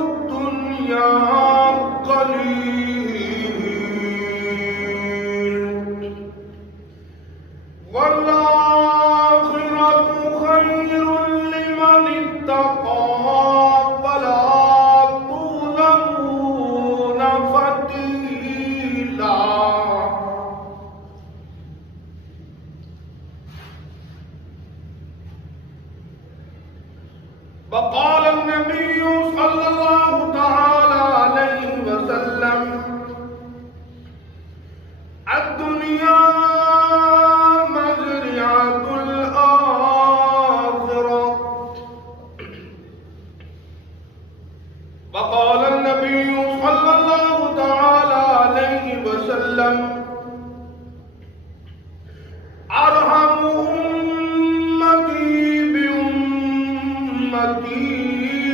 الدنيا قليل والآخرة خير لمن اتقى ولا تظلمون فتيلا. وقال النبي صلى الله تعالى عليه وسلم: الدنيا مزرعة الآخرة. وقال النبي صلى الله تعالى عليه وسلم: